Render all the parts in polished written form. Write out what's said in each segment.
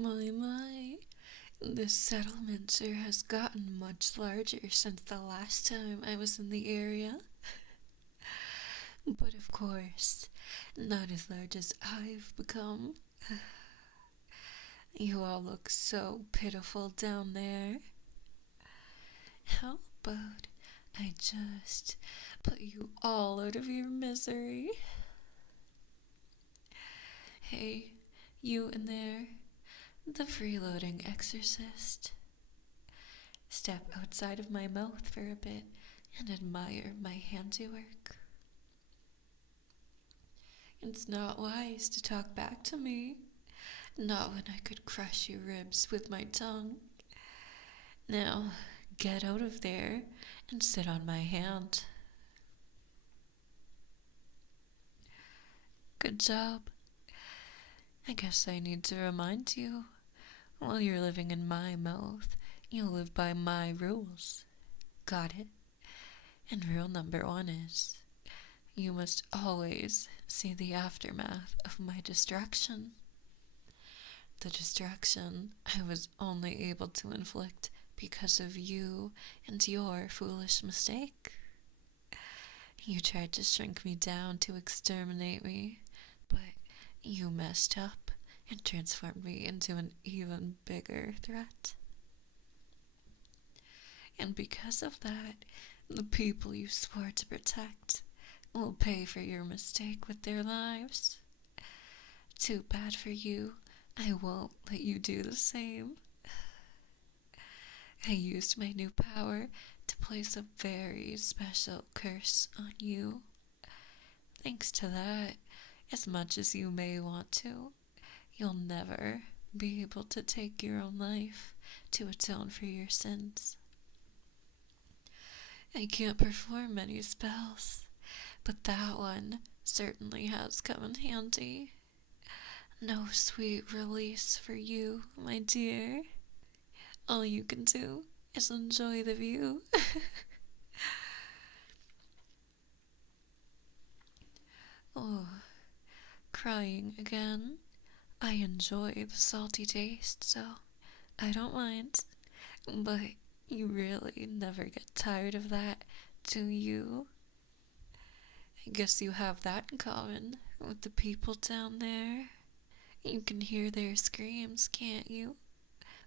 My. This settlement sure has gotten much larger since the last time I was in the area. But of course, not as large as I've become. You all look so pitiful down there. How about I just put you all out of your misery? Hey, you in there, the freeloading exorcist. Step outside of my mouth for a bit and admire my handiwork. It's not wise to talk back to me, not when I could crush your ribs with my tongue. Now, get out of there and sit on my hand. Good job. I guess I need to remind you, while you're living in my mouth, you'll live by my rules. Got it? And rule number 1 is, you must always see the aftermath of my destruction. The destruction I was only able to inflict because of you and your foolish mistake. You tried to shrink me down to exterminate me, but you messed up and transformed me into an even bigger threat. And because of that, the people you swore to protect will pay for your mistake with their lives. Too bad for you, I won't let you do the same. I used my new power to place a very special curse on you. Thanks to that, as much as you may want to, you'll never be able to take your own life to atone for your sins. I can't perform many spells, but that one certainly has come in handy. No sweet release for you, my dear. All you can do is enjoy the view. Oh, crying again. I enjoy the salty taste, so I don't mind. But you really never get tired of that, do you? I guess you have that in common with the people down there. You can hear their screams, can't you?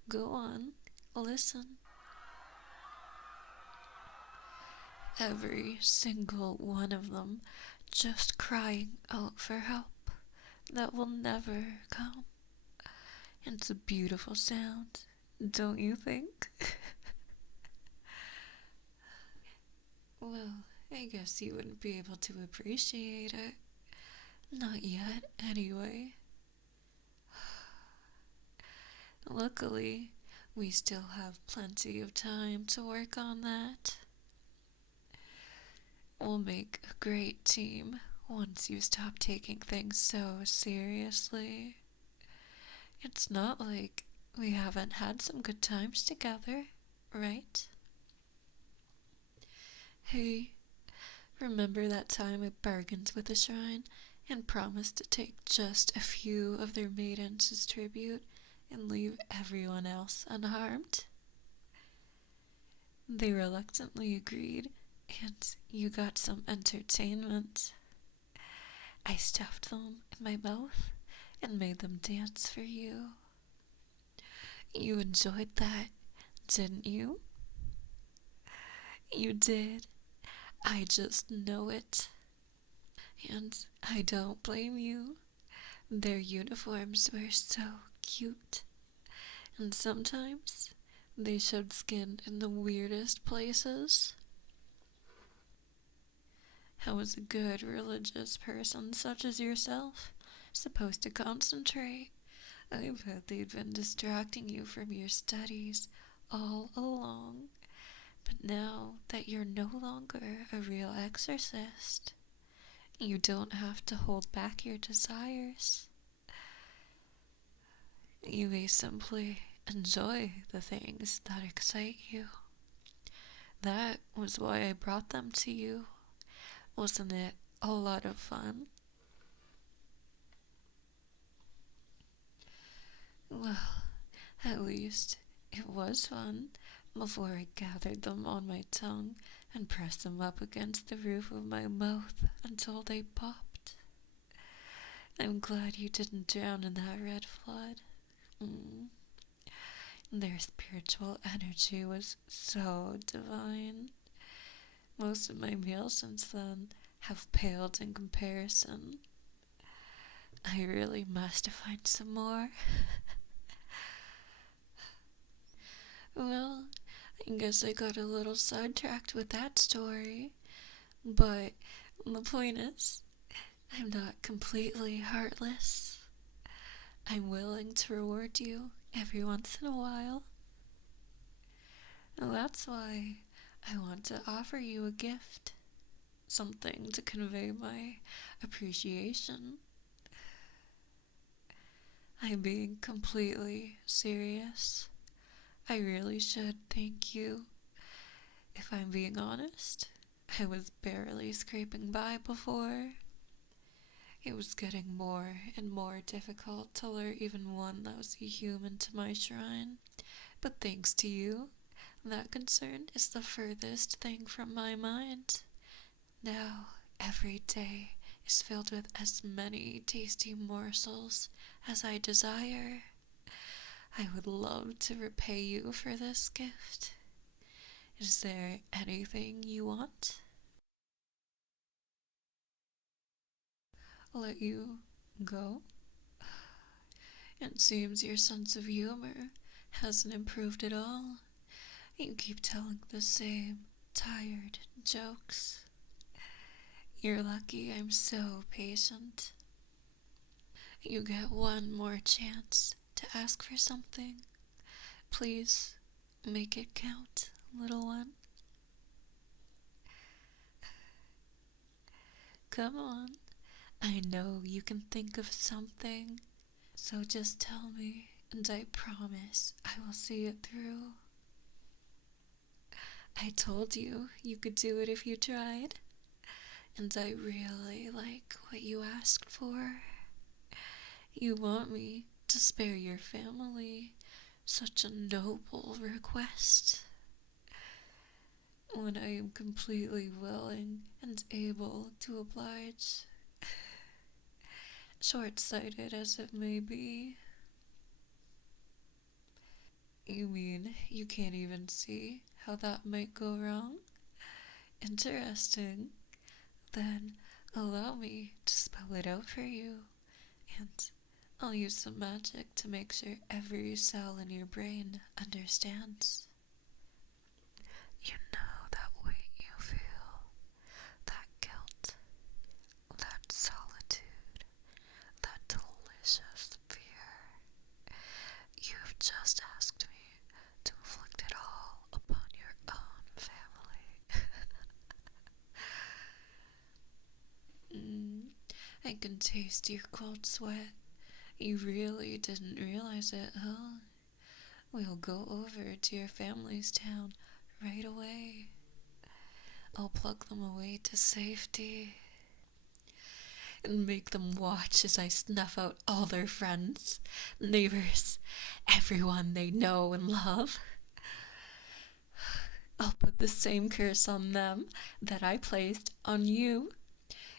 Go on, listen. Every single one of them just crying out for help that will never come. It's a beautiful sound, don't you think? Well, I guess you wouldn't be able to appreciate it. Not yet, anyway. Luckily, we still have plenty of time to work on that. We'll make a great team once you stop taking things so seriously. It's not like we haven't had some good times together, right? Hey, remember that time I bargained with the shrine and promised to take just a few of their maidens as tribute and leave everyone else unharmed? They reluctantly agreed, and you got some entertainment. I stuffed them in my mouth and made them dance for you. You enjoyed that, didn't you? You did. I just know it. And I don't blame you. Their uniforms were so cute. And sometimes they showed skin in the weirdest places. How is a good religious person such as yourself supposed to concentrate? I bet they'd been distracting you from your studies all along. But now that you're no longer a real exorcist, you don't have to hold back your desires. You may simply enjoy the things that excite you. That was why I brought them to you. Wasn't it a lot of fun? Well, At least, it was fun before I gathered them on my tongue and pressed them up against the roof of my mouth until they popped. I'm glad you didn't drown in that red flood. Mm. Their spiritual energy was so divine. Most of my meals since then have paled in comparison. I really must find some more. Well, I guess I got a little sidetracked with that story, but the point is, I'm not completely heartless. I'm willing to reward you every once in a while. And that's why I want to offer you a gift. Something to convey my appreciation. I'm being completely serious. I really should thank you. If I'm being honest, I was barely scraping by before. It was getting more and more difficult to lure even one lousy human to my shrine. But thanks to you, that concern is the furthest thing from my mind. Now, every day is filled with as many tasty morsels as I desire. I would love to repay you for this gift. Is there anything you want? Let you go? It seems your sense of humor hasn't improved at all. You keep telling the same tired jokes. You're lucky I'm so patient. You get one more chance to ask for something. Please make it count, little one. Come on. I know you can think of something. So just tell me, and I promise I will see it through. I told you you could do it if you tried. And I really like what you asked for. You want me to spare your family. Such a noble request. When I am completely willing and able to oblige. Short-sighted as it may be. You mean you can't even see how that might go wrong? Interesting. Then allow me to spell it out for you, and I'll use some magic to make sure every cell in your brain understands. You know that weight you feel, that guilt, that solitude, that delicious fear. You've just asked me to inflict it all upon your own family. I can taste your cold sweat. You really didn't realize it, huh? We'll go over to your family's town right away. I'll plug them away to safety and make them watch as I snuff out all their friends, neighbors, everyone they know and love. I'll put the same curse on them that I placed on you,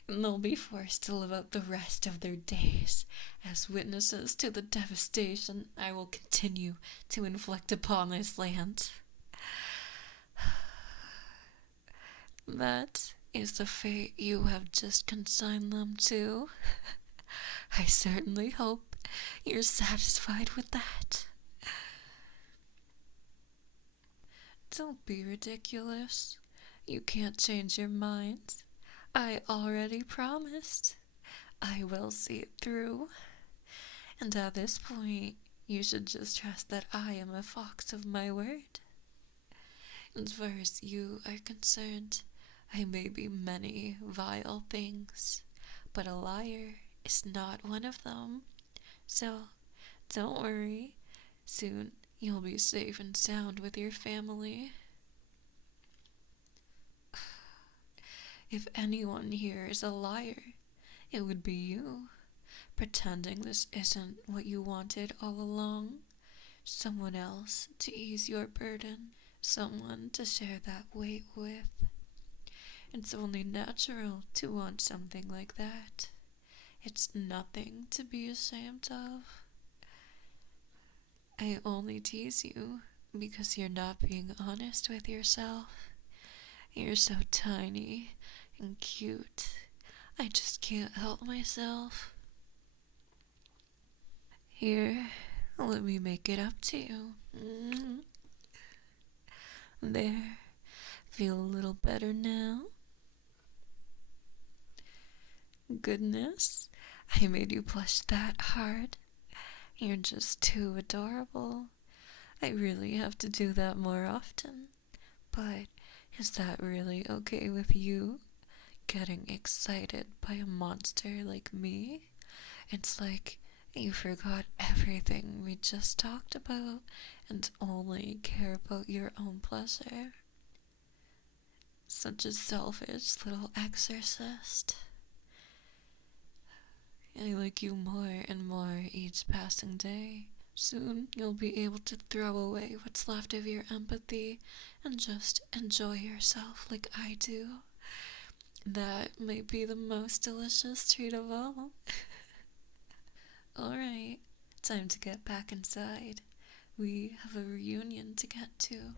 and they'll be forced to live out the rest of their days as witnesses to the devastation I will continue to inflict upon this land. That is the fate you have just consigned them to. I certainly hope you're satisfied with that. Don't be ridiculous. You can't change your mind. I already promised. I will see it through. And at this point, you should just trust that I am a fox of my word. As far as you are concerned, I may be many vile things, but a liar is not one of them. So, don't worry. Soon you'll be safe and sound with your family. If anyone here is a liar, it would be you, pretending this isn't what you wanted all along, someone else to ease your burden, someone to share that weight with. It's only natural to want something like that. It's nothing to be ashamed of. I only tease you because you're not being honest with yourself. You're so tiny and cute. I just can't help myself. Here, let me make it up to you. There. Feel a little better now? Goodness, I made you blush that hard. You're just too adorable. I really have to do that more often. But is that really okay with you? Getting excited by a monster like me? It's like you forgot everything we just talked about and only care about your own pleasure. Such a selfish little exorcist. I like you more and more each passing day. Soon you'll be able to throw away what's left of your empathy and just enjoy yourself like I do. That might be the most delicious treat of all. Alright, time to get back inside. We have a reunion to get to.